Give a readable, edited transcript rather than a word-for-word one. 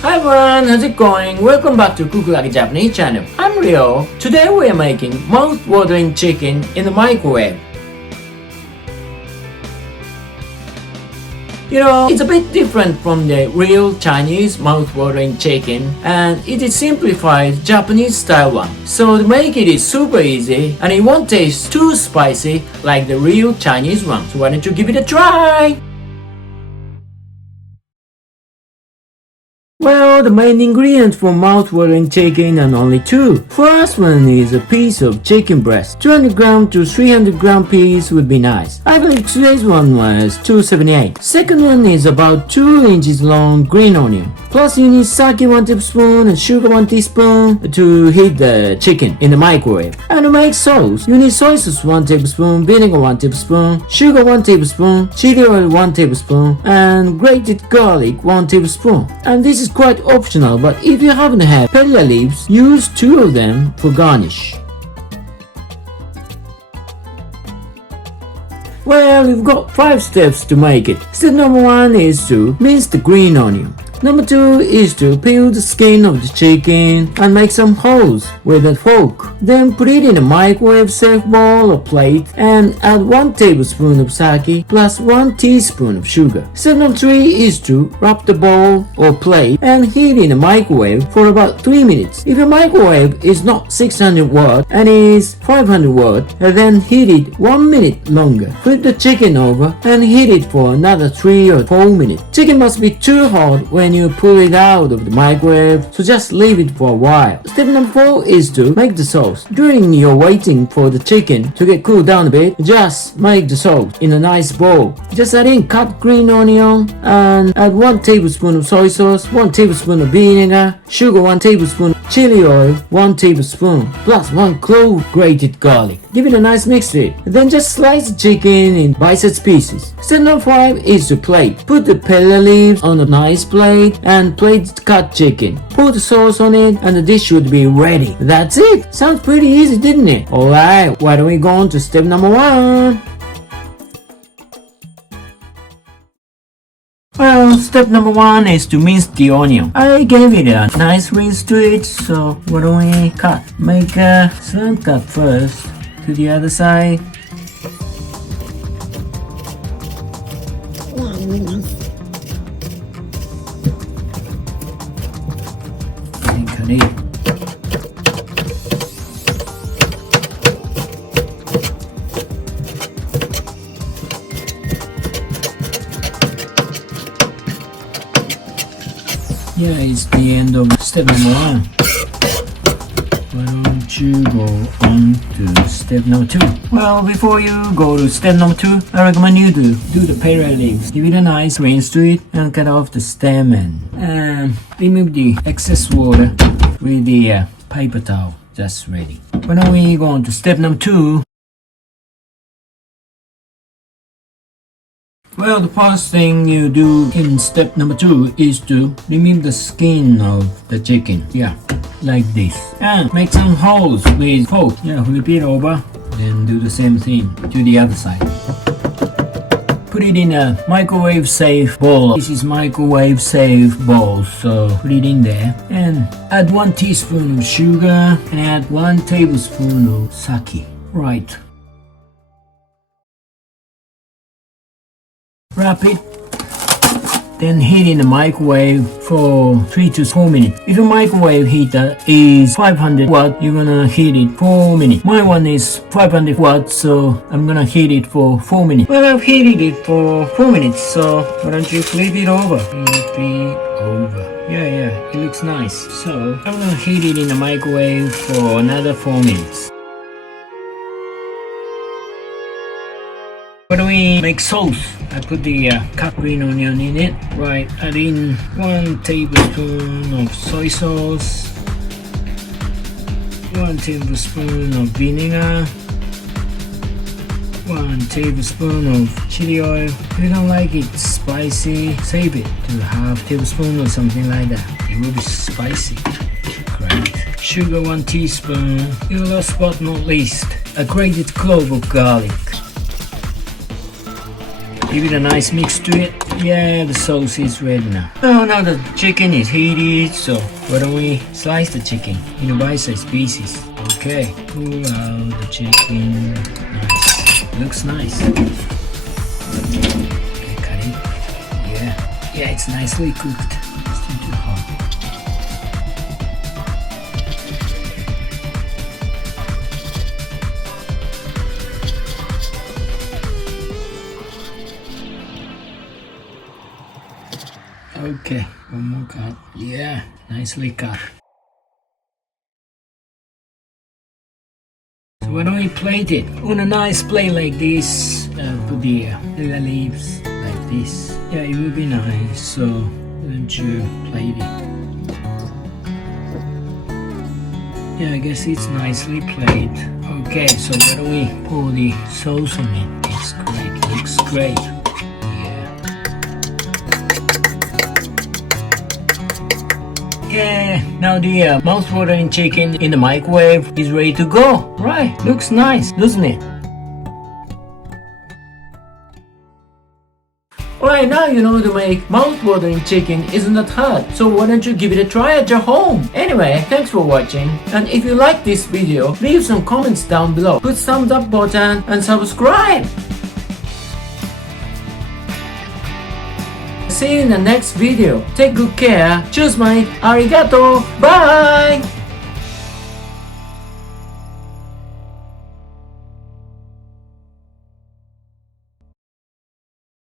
Hi everyone, how's it going? Welcome back to Cook Like a Japanese channel. I'm Rio. Today we are making mouth-watering chicken in the microwave. You know, it's a bit different from the real Chinese mouth-watering chicken, and it is simplified Japanese style one. So to make it is super easy and it won't taste too spicy like the real Chinese one. So why don't you give it a try? Well, the main ingredients for mouth-watering chicken are only two. First one is a piece of chicken breast. 200 gram to 300 gram piece would be nice. I believe today's one was 278. Second one is about 2 inches long green onion. Plus you need sake 1 tablespoon and sugar 1 teaspoon to heat the chicken in the microwave. And to make sauce, you need soy sauce 1 tablespoon, vinegar 1 tablespoon, sugar 1 tablespoon, chili oil 1 tablespoon, and grated garlic 1 tablespoon. And this is quite optional, but if you happen to have perilla leaves, use 2 of them for garnish. Well, you've got 5 steps to make it. Step number 1 is to mince the green onion. Number 2 is to peel the skin of the chicken and make some holes with a fork. Then put it in a microwave safe bowl or plate and add 1 tablespoon of sake plus 1 teaspoon of sugar. Step number 3 is to wrap the bowl or plate and heat in a microwave for about 3 minutes. If your microwave is not 600 watt and is 500 watt, then heat it 1 minute longer. Flip the chicken over and heat it for another 3 or 4 minutes. Chicken must be too hot when you pull it out of the microwave, so just leave it for a while. Step number 4 is to make the sauce. During you're waiting for the chicken to get cooled down a bit, just make the sauce in a nice bowl. Just add in cut green onion and add 1 tablespoon of soy sauce, 1 tablespoon of vinegar, sugar 1 tablespoon, chili oil 1 tablespoon, plus 1 clove grated garlic. Give it a nice mix to it. Then just slice the chicken in bite-sized pieces. Step number 5 is to plate. Put the perilla leaves on a nice plate and plate the cut chicken. Pour the sauce on it and the dish should be ready. That's it. Sounds pretty easy, didn't it? Alright, why don't we go on to step number 1? Well, step number 1 is to mince the onion. I gave it a nice rinse to it, so why don't we cut? Make a slant cut first to the other side. And cut it. Yeah, it's the end of step number 1. Why don't you go on to step number 2? Well, before you go to step number 2, I recommend you to do the perilla leaves. Give it a nice rinse to it and cut off the stem and remove the excess water with the paper towel. Just ready. Why don't we go on to step number 2? Well, the first thing you do in step number 2 is to remove the skin of the chicken. Yeah, like this. And make some holes with fork. Yeah, flip it over. Then do the same thing to the other side. Put it in a microwave safe bowl. This is microwave safe bowl, so put it in there. And add 1 teaspoon of sugar and add 1 tablespoon of sake. Right. Wrap it, then heat in the microwave for 3 to 4 minutes. If your microwave heater is 500 watt, you're gonna heat it 4 minutes. My one is 500 watts, so I'm gonna heat it for 4 minutes. Well, I've heated it for 4 minutes, so why don't you flip it over? Flip it over. Yeah, it looks nice. So I'm gonna heat it in the microwave for another 4 minutes. Why don't we make sauce? I put the cut green onion in it. Right, add in 1 tablespoon of soy sauce, 1 tablespoon of vinegar, 1 tablespoon of chili oil. If you don't like it spicy, save it to half tablespoon or something like that. It will be spicy. Great. Sugar 1 teaspoon. Last but not least, a grated clove of garlic. Give it a nice mix to it. Yeah, the sauce is ready now. Oh, now the chicken is heated, so why don't we slice the chicken in bite-sized pieces? Okay, pull out the chicken. Nice. Looks nice. Okay, cut it. Yeah, it's nicely cooked. Still too hot. Okay, one more cut. Yeah, nicely cut. So why don't we plate it on a nice plate like this? Put the little leaves like this. Yeah, it would be nice. So why don't you plate it? Yeah, I guess it's nicely plated. Okay, so why don't we pour the sauce on it? It's great. Looks great. Yeah, now the mouth-watering chicken in the microwave is ready to go. Right, looks nice, doesn't it? Alright, now you know how to make mouth-watering chicken isn't that hard, so why don't you give it a try at your home? Anyway, thanks for watching, and if you like this video, leave some comments down below, put thumbs up button and subscribe! See you in the next video. Take good care. Cheers mate. Arigato. Bye.